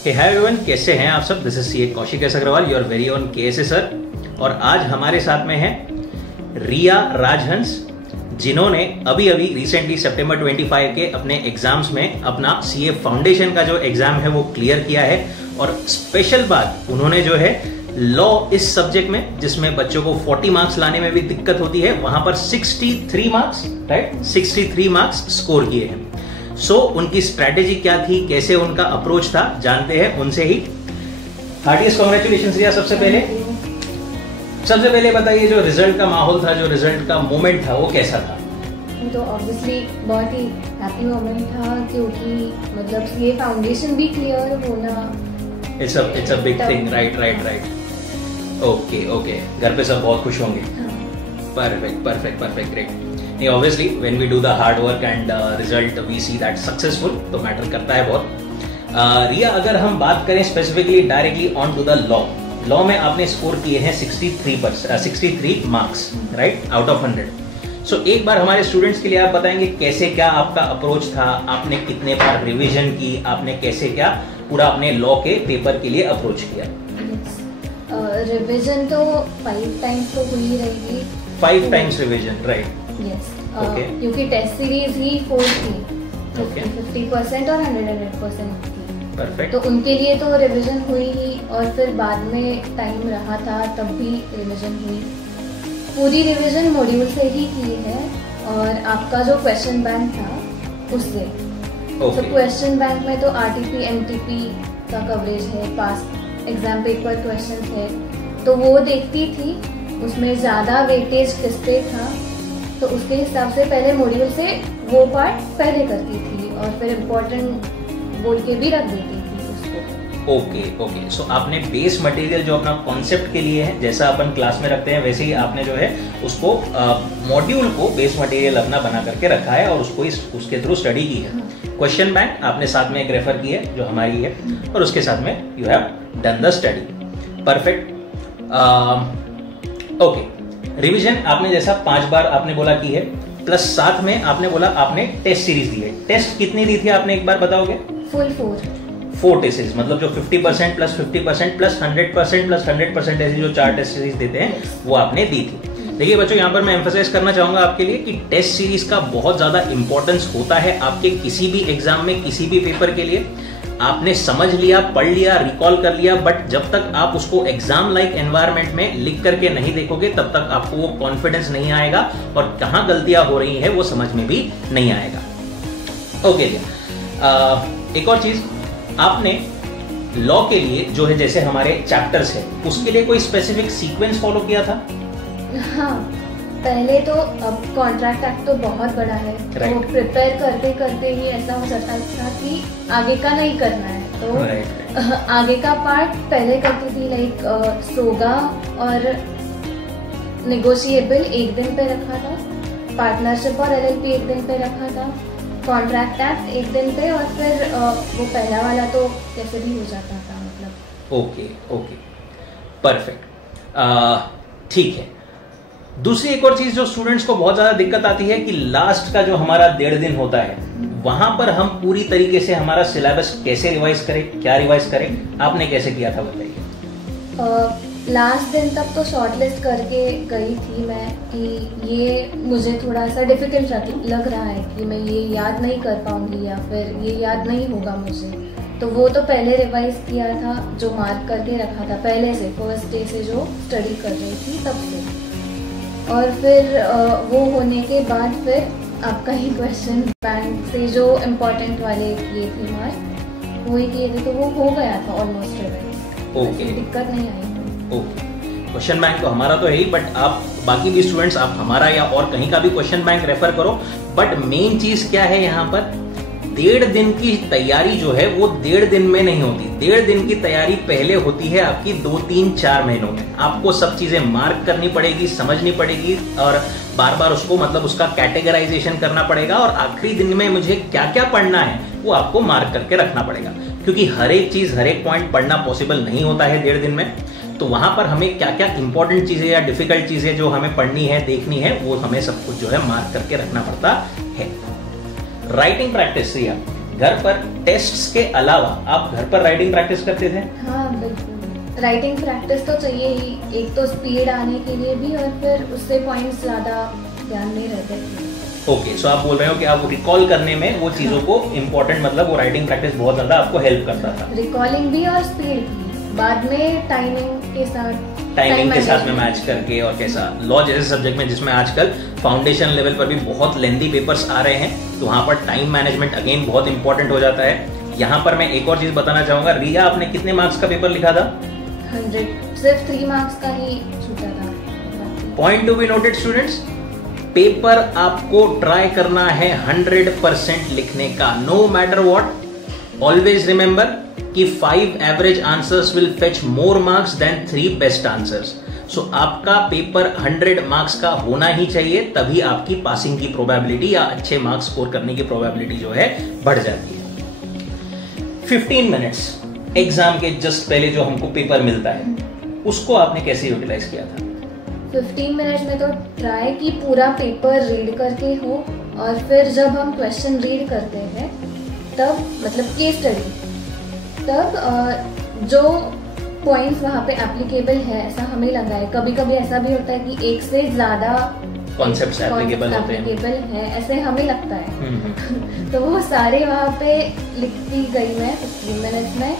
हे hi everyone, कैसे हैं आप सब। This is CA Kaushik S Agarwal, your very own KSA sir. और आज हमारे साथ में है रिया राजहंस, जिन्होंने अभी रिसेंटली सितंबर 25 के अपने एग्जाम्स में अपना सीए फाउंडेशन का जो एग्जाम है वो क्लियर किया है। और स्पेशल बात, उन्होंने जो है लॉ इस सब्जेक्ट में, जिसमें बच्चों को 40 मार्क्स लाने में भी दिक्कत होती है, वहां पर 63 मार्क्स, राइट, 63 मार्क्स स्कोर किए हैं। सो उनकी स्ट्रैटेजी क्या थी, कैसे उनका अप्रोच था, जानते हैं उनसे ही। हार्टिएस्ट कांग्रेचुलेशंस रिया। सबसे पहले बताइए, जो रिजल्ट का माहौल था, जो रिजल्ट का मोमेंट था, वो कैसा था? तो ऑब्वियसली बहुत ही हैप्पी मोमेंट था, क्योंकि मतलब ये फाउंडेशन भी क्लियर होना, it's a big thing, right. Okay, घर पे सब बहुत खुश होंगे। Perfect, great. नहीं, obviously when we do the hard work and result we see that successful, तो मैटर करता है बहुत। रिया, अगर हम बात करें specifically directly on to the law में आपने स्कोर किए हैं 63 marks, right, out of 100। So एक बार हमारे स्टूडेंट्स के लिए आप बताएंगे कैसे क्या आपका अप्रोच था, आपने कितने बार रिवीजन की, आपने कैसे क्या पूरा अपने लॉ के पेपर के लिए अप्रोच किया? रिवीजन तो 5 टाइम्स तो हुई रहेगी। 5 टाइम्स रिवीजन, राइट। यस, क्योंकि टेस्ट सीरीज ही 4 थी, 50% और 100% थी। परफेक्ट। तो उनके लिए तो रिवीजन हुई ही, और फिर बाद में टाइम रहा था तब भी रिवीजन हुई। पूरी रिवीजन मॉड्यूल से ही की है, और आपका जो क्वेश्चन बैंक था उससे। तो क्वेश्चन बैंक में तो आरटीपी एमटीपी का कवरेज है, पास्ट एग्जाम पेपर क्वेश्चन है, तो वो देखती थी, उसमें ज़्यादा वेटेज किस पे था, तो उसके हिसाब से पहले मॉड्यूल से वो पार्ट पहले करती थी, और फिर इम्पोर्टेंट बोल के भी रख देती थी उसको। ओके। सो आपने बेस मटेरियल जो अपना कॉन्सेप्ट के लिए है, जैसा अपन क्लास में रखते हैं, वैसे ही आपने जो है उसको मॉड्यूल को बेस मटेरियल अपना बना करके रखा है और उसको उसके थ्रू स्टडी की है। क्वेश्चन बैंक आपने साथ में एक रेफर की है जो हमारी है, और उसके साथ में you have done the study. Perfect. Okay, revision आपने जैसा 5 बार आपने बोला की है, प्लस साथ में आपने बोला आपने टेस्ट सीरीज दी है। टेस्ट कितनी दी थी आपने, एक बार बताओगे? फुल 4 टेस्ट सीरीज, मतलब जो 50% प्लस 50% प्लस 100% प्लस 100% ऐसी जो 4 टेस्ट सीरीज देते हैं वो आपने दी थी। देखिए बच्चों, यहाँ पर मैं एम्फसाइज करना चाहूंगा आपके लिए कि टेस्ट सीरीज का बहुत ज्यादा इंपॉर्टेंस होता है आपके किसी भी एग्जाम में, किसी भी पेपर के लिए। आपने समझ लिया, पढ़ लिया, रिकॉल कर लिया, बट जब तक आप उसको एग्जाम लाइक एनवायरनमेंट में लिख करके नहीं देखोगे, तब तक आपको वो कॉन्फिडेंस नहीं आएगा, और कहाँ गलतियां हो रही है वो समझ में भी नहीं आएगा। ओके जी। एक और चीज, आपने लॉ के लिए जो है, जैसे हमारे चैप्टर्स है, उसके लिए कोई स्पेसिफिक सीक्वेंस फॉलो किया था? हाँ, पहले तो अब कॉन्ट्रैक्ट एक्ट तो बहुत बड़ा है, तो प्रिपेयर करते करते ही ऐसा हो जाता था कि आगे का नहीं करना है, तो आगे का पार्ट पहले करती थी, लाइक सोगा और नेगोशिएबल एक दिन पे रखा था, पार्टनरशिप और एलएलपी एक दिन पे रखा था, कॉन्ट्रैक्ट एक्ट एक दिन पे, और फिर वो पहला वाला तो कैसे भी हो जाता था, मतलब। ओके, परफेक्ट, ठीक है। दूसरी एक और चीज जो स्टूडेंट्स को बहुत ज्यादा दिक्कत आती है कि लास्ट का जो हमारा 1.5 दिन होता है, वहां पर हम पूरी तरीके से हमारा सिलेबस कैसे रिवाइज करें, क्या रिवाइज करें, आपने कैसे किया था बताइए? लास्ट दिन तक तो शॉर्टलिस्ट करके गई थी मैं कि ये मुझे थोड़ा सा डिफिकल्ट लग रहा है कि मैं ये याद नहीं कर पाऊंगी, या फिर ये याद नहीं होगा मुझे, तो वो तो पहले रिवाइज किया था, जो मार्क करके रखा था पहले से, फर्स्ट डे से जो स्टडी कर रही थी तब से। और फिर वो होने के बाद फिर आपका ही क्वेश्चन बैंक से जो इम्पोर्टेंट वाले किए थे मार्क, वो ही किए थे, तो वो हो गया था ऑलमोस्ट रिवाइज। ओके, दिक्कत नहीं आई। ओके, क्वेश्चन बैंक तो हमारा तो है ही, बट आप बाकी भी स्टूडेंट्स आप हमारा या और कहीं का भी क्वेश्चन बैंक रेफर करो। बट मेन चीज क्या है यहाँ पर, 1.5 दिन की तैयारी जो है वो 1.5 दिन में नहीं होती। 1.5 दिन की तैयारी पहले होती है आपकी 2, 3, 4 महीनों में। आपको सब चीजें मार्क करनी पड़ेगी, समझनी पड़ेगी, और बार बार उसको मतलब उसका कैटेगराइजेशन करना पड़ेगा, और आखिरी दिन में मुझे क्या क्या पढ़ना है वो आपको मार्क करके रखना पड़ेगा, क्योंकि हर एक चीज, हर एक पॉइंट पढ़ना पॉसिबल नहीं होता है 1.5 दिन में। तो वहां पर हमें क्या क्या इंपॉर्टेंट चीजें या डिफिकल्ट चीजें जो हमें पढ़नी है, देखनी है, वो हमें सब कुछ जो है मार्क करके रखना पड़ता है। राइटिंग प्रैक्टिस, घर पर टेस्ट्स के अलावा आप घर पर राइटिंग प्रैक्टिस करते थे? हाँ बिल्कुल, राइटिंग प्रैक्टिस तो चाहिए ही, एक तो स्पीड आने के लिए भी और फिर उससे पॉइंट्स ज्यादा ध्यान नहीं रहते थे। ओके, सो आप बोल रहे हो कि आप रिकॉल करने में वो चीजों को इम्पोर्टेंट, मतलब वो राइटिंग प्रैक्टिस बहुत ज्यादा आपको हेल्प करता था। रिकॉलिंग भी और स्पीड भी, बाद में टाइमिंग के साथ में मैच करके। और कैसा लॉ जैसे सब्जेक्ट में जिसमें आजकल फाउंडेशन लेवल पर भी बहुत लेंथी पेपर्स आ रहे हैं, तो वहां पर टाइम मैनेजमेंट अगेन बहुत इंपॉर्टेंट हो जाता है। यहाँ पर मैं एक और चीज बताना चाहूंगा, रिया आपने कितने मार्क्स का पेपर लिखा था? 100, सिर्फ 3 मार्क्स का ही छूटा था। Point to be noted students, paper आपको ट्राई करना है 100% लिखने का, no matter what. Always remember कि 5 average answers will fetch more marks than 3 best answers. So आपका पेपर 100 मार्क्स का होना ही चाहिए, तभी आपकी पासिंग की प्रोबेबिलिटी या अच्छे मार्क्स स्कोर करने की प्रोबेबिलिटी जो है बढ़ जाती है। 15 मिनट्स एग्जाम के जस्ट पहले जो हमको पेपर मिलता है, उसको आपने कैसे यूटिलाइज किया था? 15 मिनट्स में तो ट्राई की पूरा पेपर रीड करके हो, और फिर जब हम क्वेश्चन रीड करते हैं तब, मतलब केस स्टडी, तब जो पॉइंट्स वहाँ पे एप्लीकेबल है ऐसा हमें लगा है। कभी कभी ऐसा भी होता है कि एक से ज्यादा कॉन्सेप्ट्स एप्लीकेबल है ऐसे हमें लगता है। तो वो सारे वहाँ पे लिखती गई मैं 15 मिनट्स में।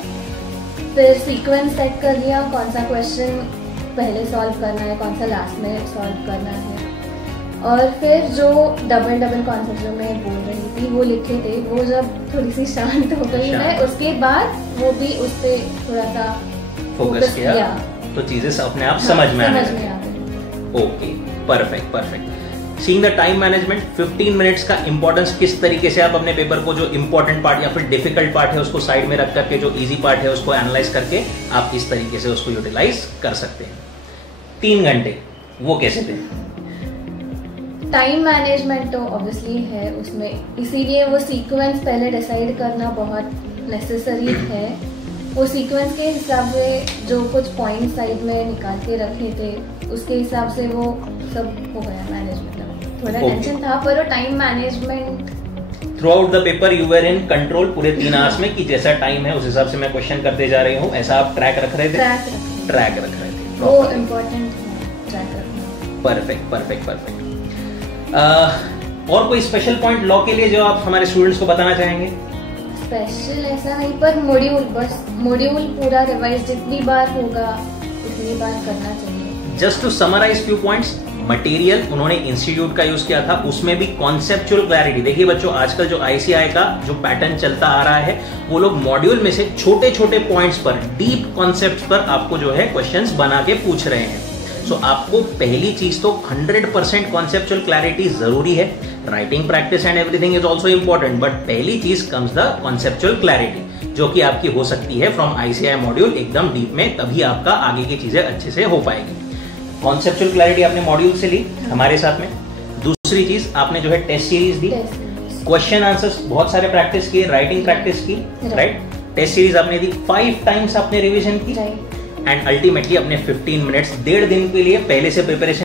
फिर सीक्वेंस सेट कर लिया, कौन सा क्वेश्चन पहले सॉल्व करना है, कौन सा लास्ट में सॉल्व करना है। और फिर जो डबल कॉन्सेप्ट जो मैं बोल रही थी वो लिखे थे, वो जब थोड़ी सी शांत हो गई मैं, उसके बाद वो भी उस पे थोड़ा सा फोकस किया तो चीजें अपने आप समझ में आने लगी। Okay, perfect. Seeing the time management, 15 minutes का इंपॉर्टेंस किस तरीके से आप अपने पेपर को, जो इंपॉर्टेंट पार्ट या फिर डिफिकल्ट पार्ट है उसको साइड में रख करके जो इजी पार्ट है उसको एनालाइज करके आप इस तरीके से उसको यूटिलाइज कर सकते हैं। 3 घंटे वो कैसे थे? टाइम मैनेजमेंट तो ऑब्वियसली है उसमें, इसीलिए वो सीक्वेंस पहले डिसाइड करना बहुत नेसेसरी है। वो सीक्वेंस के हिसाब से जो कुछ पॉइंट साइड में निकाल के रखे थे उसके हिसाब से वो सब हो गया मैनेजमेंट। थोड़ा टेंशन था पर वो time management through out the paper you were in control पूरे 3 आवर्स में, कि जैसा टाइम है उस हिसाब से मैं क्वेश्चन करते जा रही हूँ, ऐसा आप ट्रैक रख रहे थे? ट्रैक रख रहे थे, वो इम्पोर्टेंट है ट्रैक रखना। परफेक्ट। और कोई स्पेशल पॉइंट लॉ के लिए जो आप हमारे स्टूडेंट्स को बताना चाहेंगे? स्पेशल ऐसा नहीं, पर मॉड्यूल पूरा रिवाइज जितनी बार होगा उतनी बार करना चाहिए। Just to summarise few points, material उन्होंने इंस्टीट्यूट का यूज किया था, उसमें भी कॉन्सेप्चुअल क्लैरिटी। देखिए बच्चों, आजकल जो आईसीआई का जो पैटर्न चलता आ रहा है, वो लोग मॉड्यूल में से छोटे छोटे पॉइंट्स पर, डीप कॉन्सेप्ट पर आपको जो है क्वेश्चंस बना के पूछ रहे हैं। सो आपको पहली चीज तो 100% कॉन्सेप्चुअल क्लैरिटी जरूरी है। Writing practice and everything is also important, but पहली चीज कम्स द कॉन्सेप्चुअल क्लैरिटी, जो कि आपकी हो सकती है फ्रॉम आईसीआई मॉड्यूल एकदम डीप में, तभी आपका आगे की चीजें अच्छे से हो पाएगी। कॉन्सेप्चुअल क्लैरिटी आपने मॉड्यूल से ली हमारे साथ में। दूसरी चीज आपने जो है टेस्ट सीरीज दी, क्वेश्चन आंसर्स बहुत सारे प्रैक्टिस किए, राइटिंग प्रैक्टिस की, राइट। टेस्ट सीरीज आपने दी, 5 टाइम्स आपने रिवीजन की, एंड अल्टीमेटली अपने 15 मिनट्स 1.5 दिन के लिए पहले से प्रिपरेशन